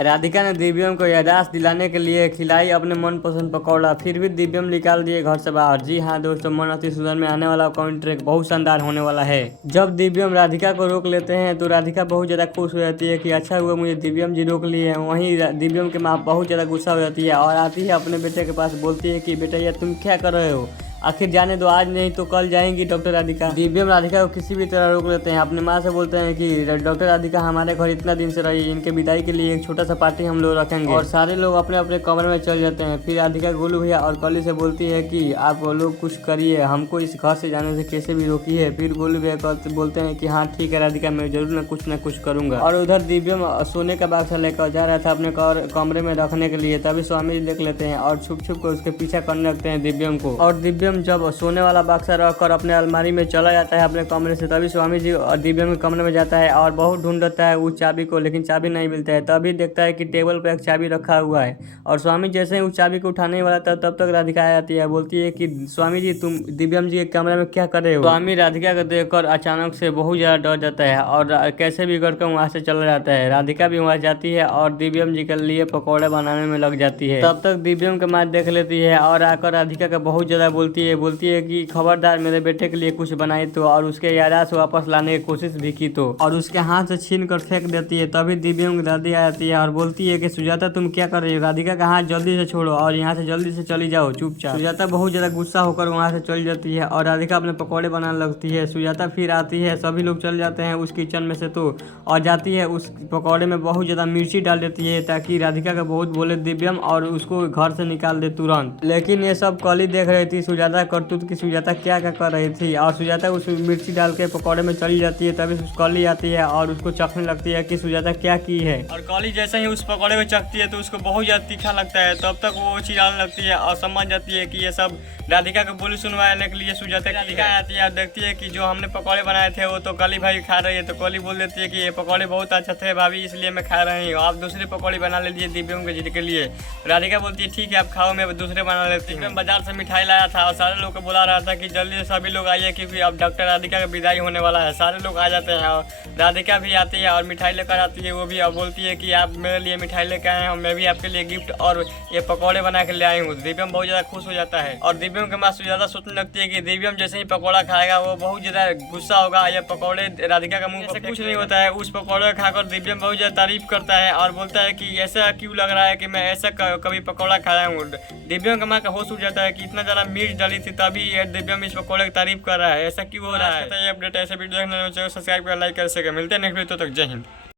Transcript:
राधिका ने दिव्यम को याददाश्त दिलाने के लिए खिलाई अपने मनपसंद पकौड़ा, फिर भी दिव्यम निकाल दिए घर से बाहर। जी हाँ दोस्तों, मन अति सुंदर में आने वाला कमेंट ट्रैक बहुत शानदार होने वाला है। जब दिव्यम राधिका को रोक लेते हैं तो राधिका बहुत ज्यादा खुश हो जाती है कि अच्छा हुआ मुझे दिव्यम जी रोक लिए हैं। वहीं दिव्यम की माँ बहुत ज्यादा गुस्सा हो जाती है और आती है अपने बेटे के पास, बोलती है कि बेटा ये तुम क्या कर रहे हो, आखिर जाने दो, आज नहीं तो कल जाएंगी डॉक्टर राधिका। दिव्यम राधिका को किसी भी तरह रोक लेते हैं। अपने माँ से बोलते हैं कि डॉक्टर राधिका हमारे घर इतना दिन से रही, इनके विदाई के लिए एक छोटा सा पार्टी हम लोग रखेंगे। और सारे लोग अपने अपने कमरे में चल जाते हैं। फिर राधिका गोलू भैया और कली से बोलती है कि आप लोग कुछ करिए, हमको इस घर से जाने से कैसे भी रोकिए। फिर गोलू भैया बोलते हैं कि हाँ ठीक है राधिका, मैं जरूर न कुछ करूंगा। और उधर दिव्यम सोने का बक्सा लेकर जा रहा था अपने कमरे में रखने के लिए, तभी स्वामी जी देख लेते हैं और छुप छुप कर उसके पीछा करने लगते हैं दिव्यम को। और दिव्यम जब सोने वाला बक्सा रखकर अपने अलमारी में चला जाता है अपने कमरे से, तभी स्वामी जी और दिव्यम के कमरे में जाता है और बहुत ढूंढता है उस चाबी को, लेकिन चाबी नहीं मिलता है। तभी देखता है कि टेबल पर एक चाबी रखा हुआ है और स्वामी जैसे ही उस चाबी को उठाने वाला था तब तक राधिका आ जाती है। बोलती है कि स्वामी जी तुम दिव्यम जी के कमरे में क्या कर रहे हो। स्वामी राधिका को देखकर अचानक से बहुत ज्यादा डर जाता है और कैसे भी करके वहाँ से चला जाता है। राधिका भी वहाँ जाती है और दिव्यम जी के लिए पकौड़े बनाने में लग जाती है। तब तक दिव्यम के माँ देख लेती है और आकर राधिका का बहुत ज्यादा बोलती है कि खबरदार मेरे बेटे के लिए कुछ बनाई तो, और उसके याददाश्त वापस लाने की कोशिश भी की तो, और उसके हाथ से छीन कर फेंक देती है। तभी दिव्यम की दादी आ जाती है और बोलती है कि सुजाता तुम क्या कर रही हो, राधिका का हाथ जल्दी से छोड़ो और यहाँ से जल्दी से चली जाओ चुपचाप। सुजाता बहुत ज्यादा गुस्सा होकर वहाँ से चली जाती है और राधिका अपने पकौड़े बनाने लगती है। सुजाता फिर आती है, सभी लोग चल जाते हैं उस किचन में से तो, और जाती है उस पकौड़े में बहुत ज्यादा मिर्ची डाल देती है ताकि राधिका का बहुत बोले दिव्यम और उसको घर से निकाल दे तुरंत। लेकिन ये सब कली देख रही थी सुजाता करतूत की, सुजाता क्या कर रही थी, और सुजाता उस मिर्ची डाल के पकौड़े में चली जाती है। तभी कली आती है और उसको चखने लगती है कि सुजाता क्या की है। और कली जैसे ही उस पकौड़े में चखती है तो उसको बहुत ज्यादा तीखा लगता है। तब तक वो चिल्लाने लगती है और समझ जाती है कि ये सब राधिका को बोली सुनवाने के लिए सुजाता की आती है और देखती है कि जो हमने पकौड़े बनाए थे वो तो कली भाई खा रही है। तो कली बोल देती है कि ये पकौड़े बहुत अच्छे थे भाभी, इसलिए मैं खा रही हूँ, आप दूसरे पकौड़े बना लीजिए दिव्यम के लिए। राधिका बोलती है ठीक है आप खाओ, मैं दूसरे बना लेती हूँ। बाजार से मिठाई लाया था और सारे लोग को बुला रहा था कि जल्दी से सभी लोग आइए क्योंकि अब डॉक्टर राधिका का विदाई होने वाला है। सारे लोग आ जाते हैं और राधिका भी आती है और मिठाई लेकर आती है वो भी, और बोलती है कि आप मेरे लिए मिठाई लेकर आए हैं, मैं भी आपके लिए गिफ्ट और ये पकौड़े बना के ले आई हूँ। दिव्यम बहुत ज्यादा खुश हो जाता है और दिव्यम के माँ ज्यादा सोचने लगती है कि दिव्यम जैसे ही पकौड़ा खाएगा वो बहुत ज्यादा गुस्सा होगा, ये पकौड़े राधिका का मुंह से कुछ नहीं होता है। उस पकौड़े खाकर दिव्यम बहुत ज्यादा तारीफ करता है और बोलता है कि ऐसा क्यों लग रहा है कि मैं ऐसा कभी पकौड़ा खाया हूँ। दिव्यम के माँ का होश उड़ जाता है कि इतना ज्यादा मिर्च डाली थी तभी दिव्यम इस पकौड़े की तारीफ कर रहा है, ऐसा क्यों हो रहा है। ये अपडेट ऐसे वीडियो देखने सब्सक्राइब कर, लाइक कर सके। मिलते हैं नेक्स्ट वीडियो, तक जय हिंद।